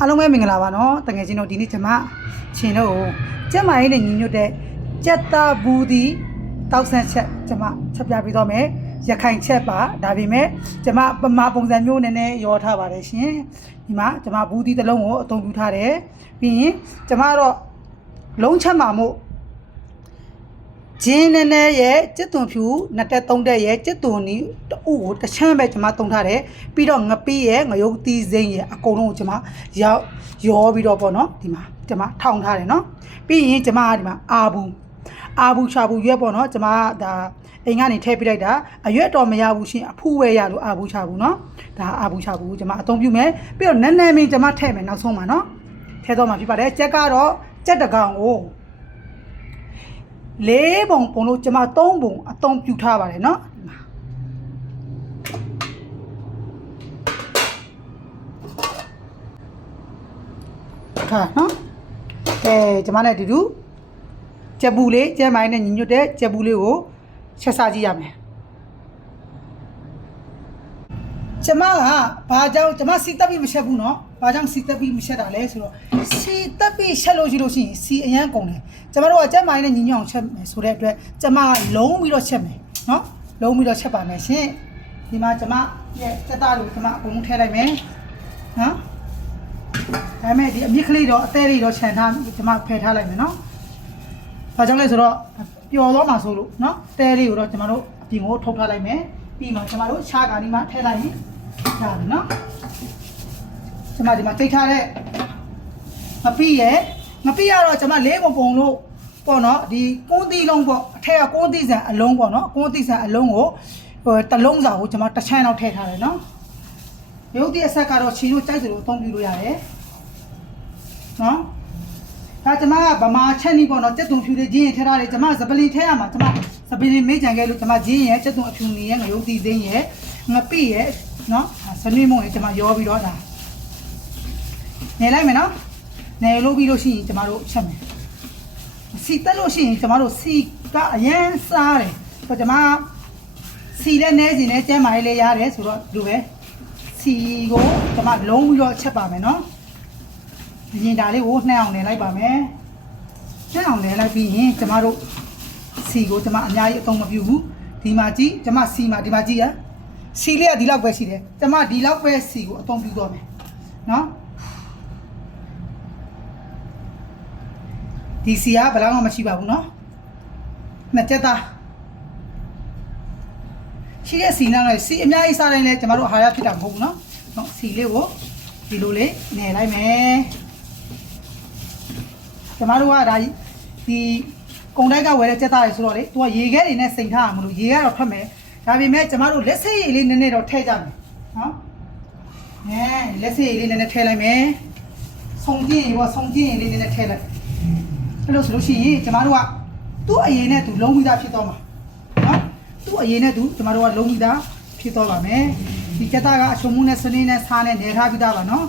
အားလုံးပဲမင်္ဂလာပါနော်တကယ်ချင်းတို့ဒီနေ့ကျွန်မရှင်တို့ကျက်မာရေးနဲ့ညီညွတ်တဲ့ကြက်သားဘူးဒီတောက်ဆန်းချက်ကျွန်မချက်ပြပေးတော့မယ်ရခိုင်ချက်ပါဒါပေမဲ့ကျွန်မပမာပုံစံမျိုးနဲ့ရောထားပါတယ်ရှင်ဒီမှာကျွန်မဘူးဒီတစ်လုံးကိုအသုံးပြုထားတယ်ပြီးရင်ကျွန်မတော့လုံးချက်မှာမို့ဂျင်းနဲ့နဲ့ရဲ့ကျက်သွန်ဖြူနှစ်တက်သုံးတက်ရဲ့ကျက်သွန်နီးတူကိုတစ်ချမ်းပဲကျွန်မသုံးထားတယ်ပြီးတော့ငပီးရဲ့ငရုတ်သီးစိမ့်ရဲ့အကုန်လုံးကိုကျွန်မရောပြီးတော့ပေါ့နော်ဒီမှာကျွန်မထောင်ထားတယ်နော်ပြီးရင်ကျွန်မဒီမှာအာဘူးရှာဘူးရွက်ပေါ့နော်ကျွန်မဒါအိမ်ကနေထည့်ပြလိုက်တာအရွက်တော်မရဘူးရှင်အဖူးဝဲရလို့အာဘူးရှာဘူးနော်ဒါအာဘူးရှာဘူးကျွန်မအသုံးပြုမယ်ပြီးတော့နန်းနန်းမင်းကျွန်မထည့်မယ်နောက်ဆုံးမှာနော်ထည့်တော့မှာဖြစ်ပါတယ်ကြက်ကတော့ကြက်တကောင်ကိုလေးပုံလို့ကျွန်မ3ပုံအသုံးပြုထားပါတယ်เนาะခါเนาะကျွန်မနဲ့အတူတူကြက်ပူလေးကျဲမိုင်းနဲ့ညီညွတ်တဲ့ကြက်ပူလေးကိုချက်စားကြည့်ရမယ်ကျွန်မကဘာကြောင့်ကျွန်မစီတက်ပြီးမချက်ဘူးเนาะဘာကြောင့်စီတက်ပြီးမချက်တာလဲဆိုတော့စီတက်ပြီးချက်လို့ရှိရင်စီအရန်ကုန်တယ်ကျွန်တော်တို့ကကြက်မိုင်းနဲ့ညီညွတ်အောင်ချက်မယ်ဆိုတဲ့အတွက်ကျွန်မလုံးပြီးတော့ချက်မယ်เนาะလုံးပြီးတော့ချက်ပါမယ်ရှင်ဒီမှာကျွန်မရဲ့စက်သားကိုကျွန်မအကုန်လုံးထည့်လိုက်မယ်เนาะဒါပေမဲ့ဒီအမြင့်ကလေးတော့အသေးလေးတော့ခြံထားကျွန်မဖယ်ထားလိုက်မယ်เนาะဘာကြောင့်လဲဆိုတော့ပျော်သွားမှာဆိုလို့เนาะတဲလေးကိုတော့ကျွန်တော်တို့အပြင်ကိုထုတ်ထားလိုက်မယ်ပြီးမှကျွန်တော်တို့ခြားကာနီးမှထည့်လိုက်ရင်ဒါပြီเนาะကျွန်မဒီမှာတိတ်ထားတဲ့ငပိကတော့ကျွန်မလေးပုံလို့ပေါ့နော်ဒီကုန်းသီးလုံးပေါ့အထက်ကကုန်းသီးဆန်အလုံးပေါ့နော်ကုန်းသီးဆန်အလုံးကိုတစ်လုံးစာကိုကျွန်မတစ်ချမ်းတော့ထည့်ထားတယ်နော်ရုပ်သီးအဆက်ကတော့ချီလို့ကြိုက်သလိုအသုံးပြုလို့ရတယ်နော်ဒါကျွန်မကဗမာချက်နီးပေါ့နော်ကြက်သွန်ဖြူလေးဂျင်းရင်ထည့်ထားတယ်ကျွန်မစပလင်ထည့်ရမှာကျွန်မစပလင်မေးကြံခဲ့လို့ကျွန်မဂျင်းရဲ့ကြက်သွန်အဖြူနေရဲ့ငရုတ်သီးသိန်းရဲ့ငပိရဲ့နော်စနွေးမုံရဲ့ကျွန်မရောပြီးတော့ဒါနေလိုက်မယ်နော်နေလို့ပြီးလို့ရှိရင်ကျွန်မတို့ချက်မယ်စီတက်လို့ရှိရင်ကျွန်မတို့စီကအရန်စားတယ်ဆိုတော့ကျွန်မစီလည်းနဲစီနဲ့ကျဲမာလေးလေးရတယ်ဆိုတော့ဒီလိုပဲစီကိုကျွန်မလုံးပြီးတော့ချက်ပါမယ်နော်ရင်ဒါလေးကိုနှဲအောင်နေလိုက်ပါမယ်နှဲအောင်နေလိုက်ပြီးရင်ကျွန်မတို့စီကိုကျွန်မအများကြီးအသုံးမပြုဘူးဒီမှာကြည့်ကျွန်မစီမှာဒီမှာကြည့်ရစီလေးကဒီလောက်ပဲရှိတယ်ကျွန်မဒီလောက်ပဲစီကိုအသုံးပြုတော့မယ်နော်ဒီစီကဘယ်လောက်မှမရှိပါဘူးเนาะနှစ်ချက်သားရှိတဲ့စီနာတော့စီအများကြီးစားတိုင်းလဲကျမတို့အာဟာရဖြစ်တာမဟုတ်ဘူးเนาะစီလေးကိုဒီလိုလေးနေလိုက်မယ်ကျမတို့ကဒါဒီကုံတိုက်ကဝယ်တဲ့ချက်သားတွေဆိုတော့လေသူကရေခဲတွေနဲ့စိန်ထားရမလို့ရေကတော့ထွက်မယ်ဒါပေမဲ့ကျမတို့လက်စိတ်ရည်လေးနည်းနည်းတော့ထည့်ကြမယ်เนาะလက်စိတ်ရည်လေးနည်းနည်းထည့်လိုက်မယ်ဆုံးကျင်းရေပေါ့ဆုံးကျင်းရည်လေးနည်းနည်းထည့်လိုက်အဲ့လိုဆိုလို့ရှိရင်ကျမတို့ကသူ့အရင်နဲ့သူလုံးပြီးသားဖြစ်သွားမှာနော်သူ့အရင်နဲ့သူကျမတို့ကလုံးပြီးသားဖြစ်သွားပါမယ်ဒီကြက်သားကအချုံမှုနဲ့စနင်းနဲ့စားနဲ့နေထားပြီးသားပါနော်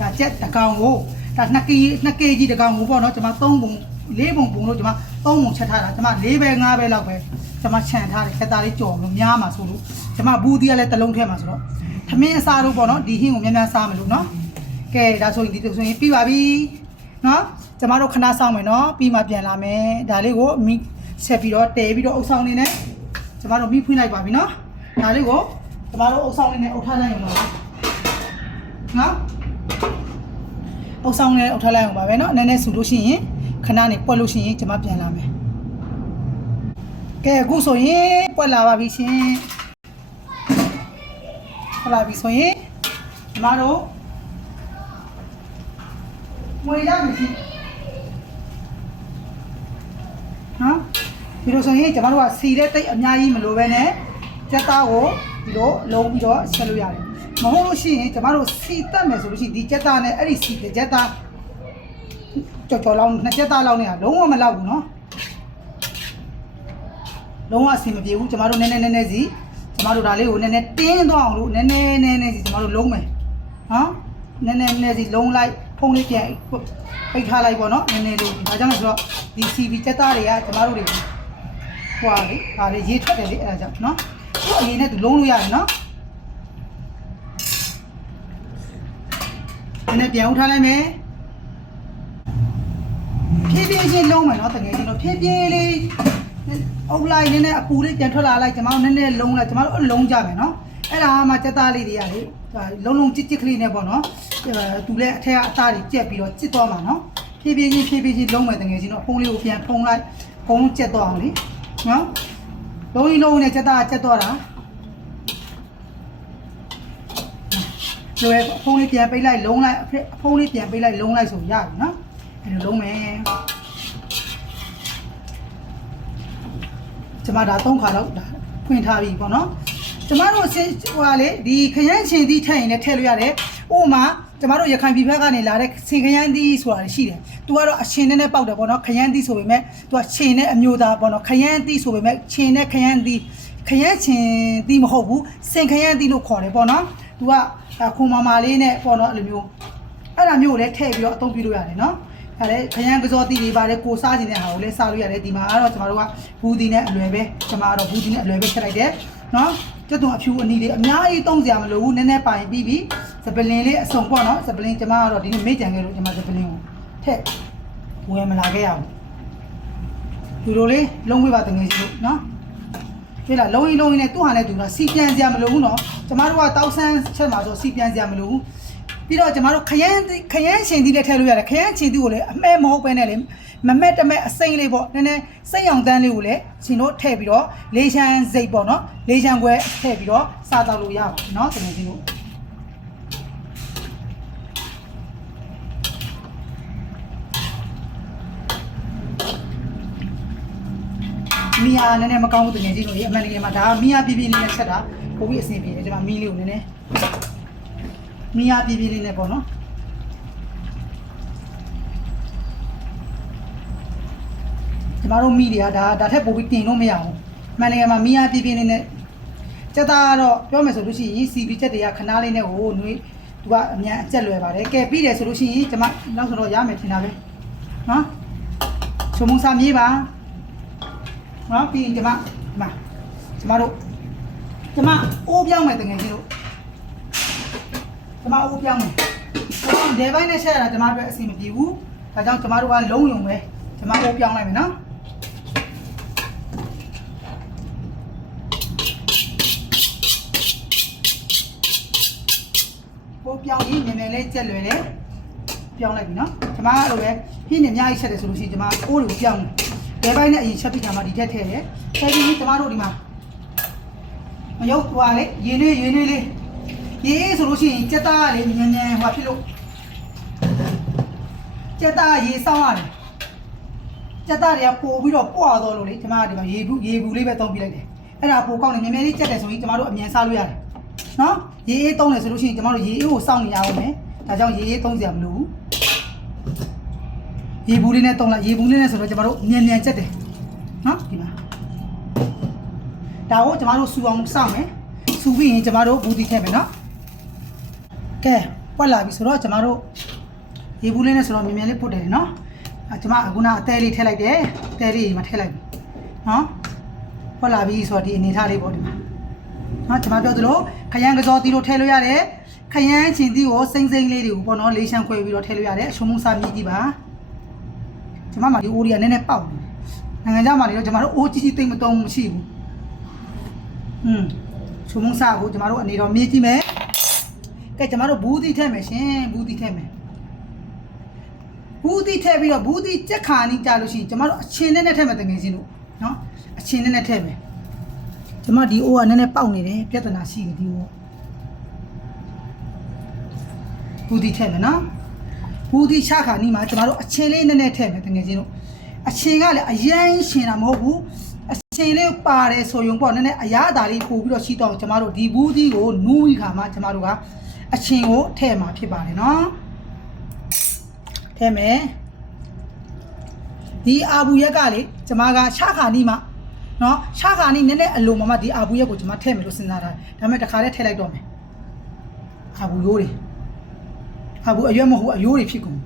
ဒါကြက်တကောင်ကိုဒါ2 kg တကောင်ကိုပေါ့နော်ကျမ3ပုံ4ပုံလို့ကျမ3ပုံချက်ထားတာကျမ4ပဲ5ပဲလောက်ပဲကျမခြံထားတယ်ကြက်သားလေးကြော်လို့များမှာဆိုလို့ကျမဘူးတီးကလည်းတစ်လုံးထဲမှာဆိုတော့သမင်းအစားတို့ပေါ့နော်ဒီဟင်းကိုများများစားမလို့နော်ကဲဒါဆိုရင်ဒီလိုဆိုရင်ပြီးပါပြီနော်ကျမတို့ခဏဆောင်မယ်နော်ပြီးမှပြန်လာမယ်ဒါလေးကိုမိဆက်ပြီးတော့တဲပြီးတော့အုပ်ဆောင်နေနဲ့ကျမတို့မိဖွင့်လိုက်ပါပြီနော်ဒါလေးကိုကျမတို့အုပ်ဆောင်နေနဲ့အုပ်ထားလိုက်အောင်ပါနော်အုပ်ဆောင်နေအုပ်ထားလိုက်အောင်ပါပဲနော်နည်းနည်းဆူလို့ရှိရင်ခဏနေပွက်လို့ရှိရင်ကျမပြန်လာမယ်ကဲအခုဆိုရင်ပွက်လာပါပြီရှင်ပွက်လာပြီဆိုရင်ကျမတို့ငွေရမယ်ရှင်နော်ဒီလိုဆိုရင်ကျမတို့ကစီတဲ့တိတ်အများကြီးမလိုပဲနဲ့ကြက်သားကိုဒီလိုလုံးပြီးတော့ချက်လို့ရတယ်မဟုတ်လို့ရှိရင်ကျမတို့စီတက်မယ်ဆိုလို့ရှိရင်ဒီကြက်သားနဲ့အဲ့ဒီစီတဲ့ကြက်သားကြော်လောင်းနှစ်ကြက်သားလောင်းနေတာလုံးဝမလောက်ဘူးနော်လုံးဝအဆင်မပြေဘူးကျမတို့နည်းနည်းစီကျမတို့ဒါလေးကိုနည်းနည်းတင်းသွားအောင်လို့နည်းနည်းစီကျမတို့လုံးမယ်နော်နည်းနည်းစီလုံးလိုက်ဖုံးလေးပြန်ပိတ်ထားလိုက်ပေါ့နော်နည်းနည်းလေးဒါကြောင့်လဲဆိုတော့ဒီ CV ကြက်သားတွေကကျမတို့တွေဟွာလေဒါလေးရေးထွက်တယ်လေအဲ့ဒါကြောင့်နော်သူ့အရင်နဲ့သူလုံးလို့ရတယ်နော် ည်းပြန်ဦးထားလိုက်မယ်ဖြည်းဖြည်းချင်းလုံးမယ်နော်တကယ်ချင်းတော့ဖြည်းဖြည်းလေးအုပ်လိုက်နည်းနည်းအပူလေးပြန်ထွက်လာလိုက်ကျွန်တော်နည်းနည်းလုံးလိုက်ကျွန်တော်လုံးကြမယ်နော်အဲ့ဒါမှစက်သားလေးတွေကလေလုံးလုံးကြစ်ကြစ်ကလေးနဲ့ပေါ့နော်သူလည်းအထက်ကအသားတွေကြက်ပြီးတော့ကြစ်သွားမှာနော်ဖြည်းဖြည်းချင်းလုံးမယ်တကယ်ချင်းတော့ဖုံးလေးကိုပြန်ဖုံးလိုက်ဖုံးကြက်သွားအောင်လေနော်လုံးရင်လုံးနဲ့စက်သားကြက်သွားတာလွယ်ဖုံးလေးပြန်ပိတ်လိုက်လုံးလိုက်ဖုံးလေးပြန်ပိတ်လိုက်လုံးလိုက်ဆိုရပြီနော်အဲ့လိုလုံးမယ်ကျွန်မဒါ3ခါတော့ဒါဖွင့်ထားပြီပေါ့နော်ကျွန်မတို့ဟိုဟာလေဒီခရမ်းချင်းသီးထည့်ရင်လည်းထည့်လို့ရတယ်ဥပမာကျွန်မတို့ရခိုင်ပြည်ဘက်ကနေလာတဲ့စင်ခရမ်းသီးဆိုတာရှိတယ်သူကတော့အချင်းနဲ့ပေါက်တယ်ပေါ့နော်ခရမ်းသီးဆိုပေမဲ့သူကချင်းနဲ့အမျိုးသားပေါ့နော်ခရမ်းသီးဆိုပေမဲ့ချင်းနဲ့ခရမ်းသီးခရမ်းချင်းသီးမဟုတ်ဘူးစင်ခရမ်းသီးလို့ခေါ်တယ်ပေါ့နော်သူကခွန်မာလေးနဲ့ပေါ့နော်အဲ့လိုမျိုးအဲ့ဒါမျိုးကိုလည်းထည့်ပြီးတော့အသုံးပြုလို့ရတယ်နော်အဲ့လေခရမ်းကစောတီတွေပါတယ်ကိုစားခြင်းတဲ့ဟာကိုလည်းစားလို့ရတယ်ဒီမှာကတော့ကျွန်တော်တို့ကဘူးဒီနဲ့အလွယ်ပဲကျွန်မကတော့ဘူးဒီနဲ့အလွယ်ပဲထည့်လိုက်တယ်နော်ကျွတ်တုံအဖြူအနီလေးအများကြီးသုံးစရာမလိုဘူးနည်းနည်းပိုင်ပြီးပြီစပလင်လေးအစုံပေါ့နော်စပလင်ကျွန်မကတော့ဒီနေ့မေ့ကြံခဲ့လို့ကျွန်မစပလင်ကိုထည့်ဝယ်မလာခဲ့ရဘူးဒီလိုလေးလုံးဝပါတငယ်ချင်းနော်ဒီလားလုံးရင်နဲ့သူ့ဟာနဲ့သူကစီပြန်စရာမလိုဘူးနော်ကျွန်မတို့ကတောက်ဆန်းချက်မှာဆိုစီပြန်စရာမလိုဘူးပြီးတော့ကျွန်တော်တို့ခရမ်းရှင်သီးလည်းထည့်လို့ရတယ်ခရမ်းရှင်သီးကိုလည်းအမဲမဟုတ်ပဲနဲ့လေမမက်တမက်အစိမ့်လေးပေါ့နည်းနည်းစိတ်ရောင်တန်းလေးကိုလည်းရှင်တို့ထည့်ပြီးတော့လေးချမ်းစိတ်ပေါ့နော်လေးချမ်းခွဲထည့်ပြီးတော့စားတော့လို့ရပါတယ်နော်တကယ်ကြီးလို့မီယာနည်းနည်းမကောင်းဘူးတကယ်ကြီးလို့အမှန်တကယ်မှာဒါမီယာပြပြလေးနဲ့ချက်တာပိုပြီးအဆင်ပြေတယ်ကျွန်မမီးလေးကိုနည်းနည်းမီယာပြပြလေးနဲ့ပေါ့နော်ကျမတို့မီတွေကဒါထက်ပိုပြီးတင်လို့မရဘူးမှန်တယ်မှာမီယာပြပြလေးနဲ့စက်သားကတော့ပြောမယ်ဆိုလို့ရှိရင် CB ချက်တွေကခဏလေးနဲ့ဟိုနွေးသူကအမြန်အကျက်လွယ်ပါတယ်ကဲပြီးတယ်ဆိုလို့ရှိရင်ကျမနောက်ဆိုတော့ရမယ်ထင်တာပဲနော်ချုံမုံစာမြေးပါနော်ပြီးရင်ကျမတို့ကျမအိုးပြောင်းမယ်တကယ်ကြီးလို့ကျမအိုးပြောင်းမယ်ဒဲပိုင်းနဲ့ချက်ရတာကျမတို့အဆင်မပြေဘူးဒါကြောင့်ကျမတို့ကလုံးယုံပဲကျမအိုးပြောင်းလိုက်မယ်နော်အိုးပြောင်းရင်မြန်လေးကြက်လွယ်တယ်ပြောင်းလိုက်ပြီနော်ကျမတို့ပဲဖြင်းနေအများကြီးချက်တယ်ဆိုလို့ရှိရင်ကျမအိုးတွေကိုပြောင်းတယ်ဒဲပိုင်းနဲ့အရင်ချက်ပြီးတာမှဒီထက်ထည့်တယ်ထည့်ပြီးကျမတို့ဒီမှာမရုပ်သွားလေရင်းလေးရေးဆိုလို့ရှိရင်ကြက်သားလေးမြန်ဟွာဖြစ်လို့ကြက်သားရေးစောင်းရတယ်ကြက်သားတွေကပို့ပြီးတော့ပွားတော့လို့လေကျမကဒီမှာရေဘူးလေးပဲသုံးပြလိုက်တယ်အဲ့ဒါပိုကောင်းတယ်မြန်လေးကြက်တယ်ဆိုရင်ကျမတို့အမြန်စားလို့ရတယ်နော်ရေအေးသုံးတယ်ဆိုလို့ရှိရင်ကျမတို့ရေအေးကိုစောင့်နေရအောင်မယ်ဒါကြောင့်ရေအေးသုံးစရာမလိုဘူးရေဘူးလေးနဲ့သုံးလိုက်ရေဘူးလေးနဲ့ဆိုတော့ကျမတို့မြန်ကြက်တယ်နော်ဒီမှာဒါကိုကျမတို့စူအောင်စောင့်မယ်စူပြီးရင်ကျမတို့ဘူးတီထည့်မယ်နော်ကဲပွက်လာပြီဆိုတော့ကျမတို့ရေဘူးလေးနဲ့ဆိုတော့မြန်လေးပုတ်တယ်နော်ကျမအခုနအသေးလေးထည့်လိုက်တယ်အသေးလေးဒီမှာထည့်လိုက်ပြီနော်ပွက်လာပြီဆိုတော့ဒီအနေထားလေးပေါ့ဒီမှာနော်ကျမပြောသလိုခရမ်းကစောတီတို့ထည့်လို့ရတယ်ခရမ်းချင်းတီကိုစိမ့်လေးတွေကိုပေါ့နော်လေးချမ်းခွဲပြီးတော့ထည့်လို့ရတယ်အရှုံးမှုစားမြည်ကြည့်ပါကျမမှာဒီအိုးတွေကနည်းနည်းပေါက်နေနိုင်ငံခြားမှာနေတော့ကျမတို့အိုးကြီးသိမ့်မတုံးမရှိဘူးချုံမုံစားကိုကျမတို့အနေတော့မြည်ကြည့်မယ်ကဲကျမတို့ဘူးတီထည့်မယ်ရှင်ဘူးတီထည့်မယ်ဘူးတီထည့်ပြီးတော့ဘူးတီကြက်ခါနီးကြလို့ရှိရင်ကျမတို့အချင်းနဲ့ထည့်မယ်တကယ်ချင်းလို့နော်အချင်းနဲ့ထည့်မယ်ကျမဒီအိုးကနည်းနည်းပေါက်နေတယ်ပြဿနာရှိတယ်ဒီအိုးဘူးတီထည့်မယ်နော်ဘူးတီချခါနီးမှာကျမတို့အချင်းလေးနည်းနည်းထည့်မယ်တကယ်ချင်းလို့အချင်းကလည်းအရင်ရှင်တာမဟုတ်ဘူးအချင်းလေးပါတယ်ဆိုရင်ပေါ့နည်းနည်းအရာအသာလေးပို့ပြီးတော့ရှိတော့ကျမတို့ဒီဘူးတီကိုနူးပြီးခါမှကျမတို့ကအချင်းကိုထည့်မှာဖြစ်ပါတယ်နော်ထည့်မယ်ဒီအာဘူးရက်ကလေကျမကချခါနီးမှာနော်ချခါနီးနည်းနည်းအလိုမှဒီအာဘူးရက်ကိုကျမထည့်မယ်လို့စဉ်းစားတာဒါပေမဲ့တခါတည်းထည့်လိုက်တော့မယ်အာဘူးရိုးတွေအာဘူးအရွက်မဟုတ်အယိုးတွေဖြစ်ကုန်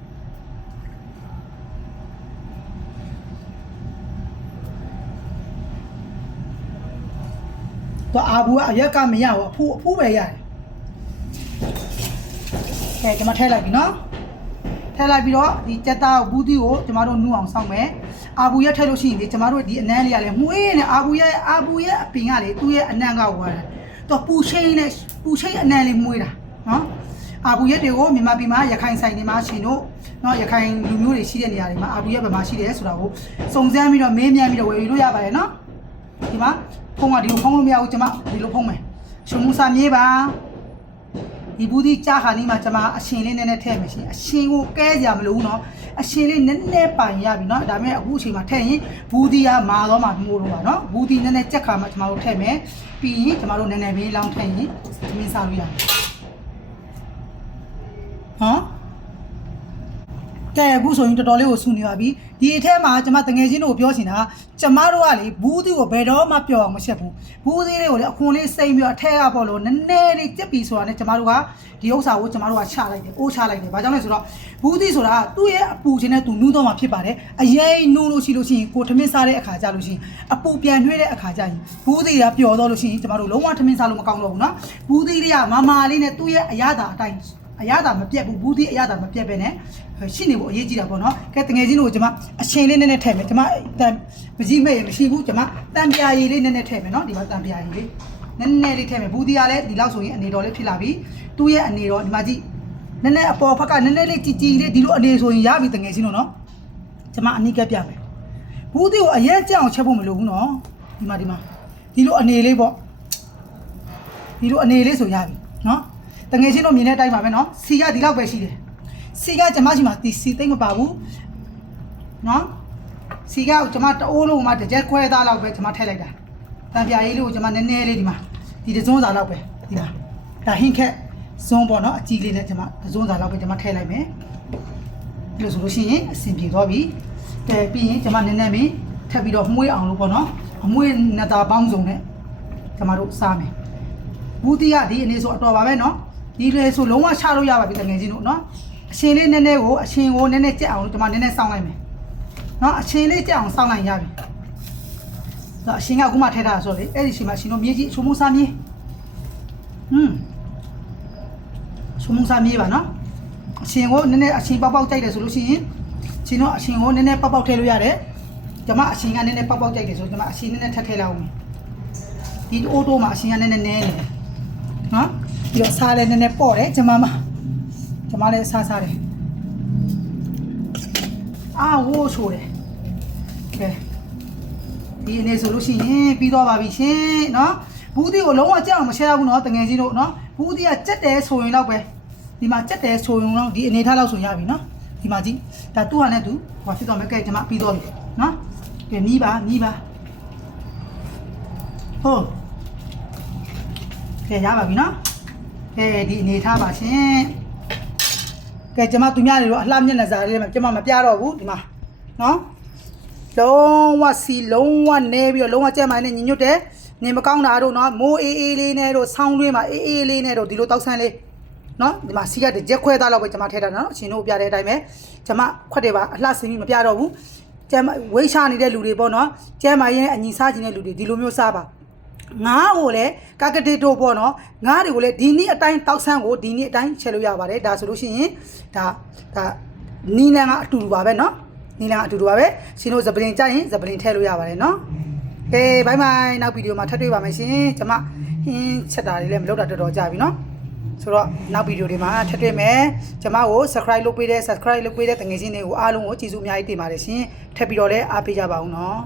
တော့အာဘူးကအရက်ကမရဘူးအဖူးပဲရတယ် ကဲကျွန်မထည့်လိုက်ပြီနော်ထည့်လိုက်ပြီးတော့ဒီကြက်သားဘူးတီကိုကျွန်တော်တို့နူးအောင်စောင့်မယ်အာဘူးရက်ထည့်လို့ရှိရင်လေကျွန်တော်တို့ဒီအနမ်းလေးကလည်းမှုေးနေအာဘူးရဲ့အပင်ကလေသူ့ရဲ့အနံ့ကဝါတာတော့ပူချိန်းအနံ့လေးမှုေးတာနော်အာဘူးရက်တွေကိုမြန်မာပြည်မှာရခိုင်ဆိုင်တွေမှာရှင်တို့နော်ရခိုင်လူမျိုးတွေရှိတဲ့နေရာတွေမှာအာဘူးရက်ဘယ်မှာရှိတယ်ဆိုတာကိုစုံစမ်းပြီးတော့မေးမြန်းပြီးတော့ဝယ်ယူလို့ရပါတယ်နော်ဒီမှာဖုန်းကဒီလိုဖုန်းလို့မရဘူးကျွန်မဒီလိုဖုန်းမယ်ရှုံမှုစာမြေးပါဒီဘူးဒီကြားခါနီးမှာကျွန်မအရှင်လေးနည်းနည်းထည့်မယ်ရှင်အရှင်ကိုကဲကြမလို့နော်အရှင်လေးနည်းနည်းပိုင်ရပြီနော်ဒါပေမဲ့အခုအချိန်မှာထည့်ရင်ဘူးဒီကမာတော့မှမိုးလို့ပါနော်ဘူးဒီနည်းနည်းကြက်ခါမှကျွန်တော်တို့ထည့်မယ်ပြီးရင်ကျွန်တော်တို့နည်းနည်းလေးလောင်းထည့်ရင်သမင်းစားလို့ရတယ်ဟမ်ကဲအခုဆိုရင်တော်တော်လေးကိုဆူနေပါပြီဒီအထက်မှာကျွန်မတငယ်ချင်းတို့ပြောချင်တာကျမတို့ကလေဘူးသီးကိုဘယ်တော့မှပြောအောင်မချက်ဘူးဘူးသီးလေးကိုလေအခွန်လေးစိမ့်ပြီးတော့အထက်ကပေါ့လို့နည်းနည်းလေးကြက်ပြီးဆိုတာနဲ့ကျမတို့ကဒီဥစ္စာကိုကျမတို့ကချလိုက်တယ်အိုးချလိုက်တယ်ဘာကြောင့်လဲဆိုတော့ဘူးသီးဆိုတာသူ့ရဲ့အပူချင်းနဲ့သူနူးတော့မှဖြစ်ပါတယ်အရင်နူးလို့ရှိလို့ရှိရင်ကိုထမင်းစားတဲ့အခါကြလို့ရှိရင်အပူပြန်နှွေးတဲ့အခါကြရင်ဘူးသီးကပျော်တော့လို့ရှိရင်ကျမတို့လုံးဝထမင်းစားလို့မကောင်းတော့ဘူးနော်ဘူးသီးလေးကမာလေးနဲ့သူ့ရဲ့အရသာအတိုင်းအရသာမပြတ်ဘူးဘူးသီးအရသာမပြတ်ပဲနဲ့ရှိနေဖို့အရေးကြီးတာပေါ့နော်ကဲတငယ်ချင်းတို့ကျွန်မအချိန်လေးနည်းနည်းထည့်မယ်ကျွန်မမကြီးမဲ့မရှိဘူးကျွန်မတန်ပြာရည်လေးနည်းနည်းထည့်မယ်နော်ဒီမှာတန်ပြာရည်လေးနည်းနည်းလေးထည့်မယ်ဘူးသီးကလည်းဒီလောက်ဆိုရင်အနေတော်လေးဖြစ်လာပြီသူ့ရဲ့အနေတော်ဒီမှာကြည့်နည်းနည်းအပေါ်ဘက်ကနည်းနည်းလေးကြည်လေးဒီလိုအနေဆိုရင်ရပြီတငယ်ချင်းတို့နော်ကျွန်မအနိကပြမယ်ဘူးသီးကိုအရင်ကြက်အောင်ချက်ဖို့မလိုဘူးနော်ဒီမှာဒီလိုအနေလေးပေါ့ဒီလိုအနေလေးဆိုရပြီနော်တငယ်ချင်းတို့မြင်တဲ့အတိုင်းပါပဲနော်စီကဒီလောက်ပဲရှိတယ်စီကကျမစီမှာဒီစီသိမ့်မပါဘူးနော်စီကကျမတအိုးလုံးမှာတစ်ချက်ခွဲသားလောက်ပဲကျမထည့်လိုက်တာတံပြားလေးကိုကျမနည်းနည်းလေးဒီမှာဒီတစုံစာလောက်ပဲဒီမှာဒါဟင်းခက်ဇွန်းပေါ့နော်အကြီးလေးနဲ့ကျမတစုံစာလောက်ပဲကျမထည့်လိုက်မယ်ဒီလိုဆိုလို့ရှိရင်အဆင်ပြေသွားပြီကဲပြီးရင်ကျမနည်းနည်းပြီးထပ်ပြီးတော့မှုေးအောင်လို့ပေါ့နော်အမွေးနှစ်သားပေါင်းစုံနဲ့ကျမတို့စားမယ်ဘူးတီးကဒီအနေဆိုအတော်ပါပဲနော်ဒီလေဆိုလုံးဝချလို့ရပါပြီတကယ်ကြီးတို့နော်အရှင်လေးနည်းနည်းကိုအရှင်ကိုနည်းနည်းကြက်အောင်ကျွန်မနည်းနည်းစောင်းလိုက်မယ်နော်အရှင်လေးကြက်အောင်စောင်းလိုက်ရပြီဆိုအရှင်ကအခုမှထဲထားတာဆိုလေအဲ့ဒီရှင်မှာရှင်တို့မြေကြီးချုံမုံစားမြေချုံမုံစားမြေပါနော်အရှင်ကိုနည်းနည်းအရှင်ပေါက်ကြိုက်တယ်ဆိုလို့ရှိရင်ရှင်တို့အရှင်ကိုနည်းနည်းပေါက်ထည့်လို့ရတယ်ကျွန်မအရှင်ကနည်းနည်းပေါက်ကြိုက်တယ်ဆိုကျွန်မအရှင်နည်းနည်းထပ်ထည့်လိုက်အောင်ဒီအိုးတိုးမှာအရှင်ကနည်းနည်းနေတယ်နော်ပြီးတော့စားလည်းနည်းနည်းပေါ့တယ်ကျွန်မလည်းစားတယ်အာဝိုးချိုးတယ်ကဲဒီအနေဆိုလို့ရှိရင်ပြီးတော့ပါပြီရှင်နော်ဘူးတီကိုလုံးဝကြက်အောင်မရှဲရဘူးနော်တငယ်ချင်းတို့နော်ဘူးတီကကြက်တယ်ဆိုရင်တော့ပဲဒီမှာကြက်တယ်ဆိုရင်တော့ဒီအနေထားလောက်ဆိုရပြီနော်ဒီမှာကြည့်ဒါသူ့ဟာနဲ့သူဟိုဖြစ်တော့မယ်ကဲကျွန်မပြီးတော့ပြီနော်ကဲနီးပါဟုတ်ကဲရပါပြီနော်ကဲဒီအနေထားပါရှင်ကဲကျွန်မသူများတွေတော့အလှမျက်နှာစာလေးမှာကျွန်မမပြတော့ဘူးဒီမှာနော်လုံးဝစီလုံးဝနေပြီးတော့လုံးဝကြက်မိုင်းနဲ့ညညွတ်တယ်နေမကောင်းတာတို့နော်မိုးအေးလေးနဲ့တို့ဆောင်းတွင်းမှာအေးလေးနဲ့တို့ဒီလိုတောက်ဆန်းလေးနော်ဒီမှာစီကတကြက်ခွဲသားလောက်ပဲကျွန်မထည့်တာနော်အရှင်တို့ပြတဲ့အတိုင်းပဲကျွန်မခွက်တယ်ပါအလှစင်းပြီးမပြတော့ဘူးကျဲဝိတ်ချနေတဲ့လူတွေပေါ့နော်ကျဲမိုင်းရဲ့အညီစားခြင်းတဲ့လူတွေဒီလိုမျိုးစားပါငါးကိုလည်းကာကတိတို့ပေါ့နော်ငါးတွေကိုလည်းဒီနေ့အတိုင်းတောက်ဆန်းကိုဒီနေ့အတိုင်းချက်လို့ရပါတယ်ဒါဆိုလို့ရှိရင်ဒါနီလန်ကအတူတူပါပဲနော်နီလန်ကအတူတူပါပဲရှင်တို့ဇပလင်ကြိုက်ရင်ဇပလင်ထည့်လို့ရပါတယ်နော်ကဲဘိုင်ဘိုင်နောက်ဗီဒီယိုမှာထပ်တွေ့ပါမယ်ရှင်ကျွန်မဟင်းချက်တာလေးလည်းမလုပ်တာတော်တော်ကြာပြီနော်ဆိုတော့နောက်ဗီဒီယိုတွေမှာထပ်တွေ့မယ်ကျွန်မကို subscribe လုပ်ပေးတဲ့တငယ်ချင်းတွေကိုအားလုံးကိုကျေးဇူးအများကြီးတင်ပါတယ်ရှင်ထပ်ပြီးတော့လည်းအားပေးကြပါဦးနော်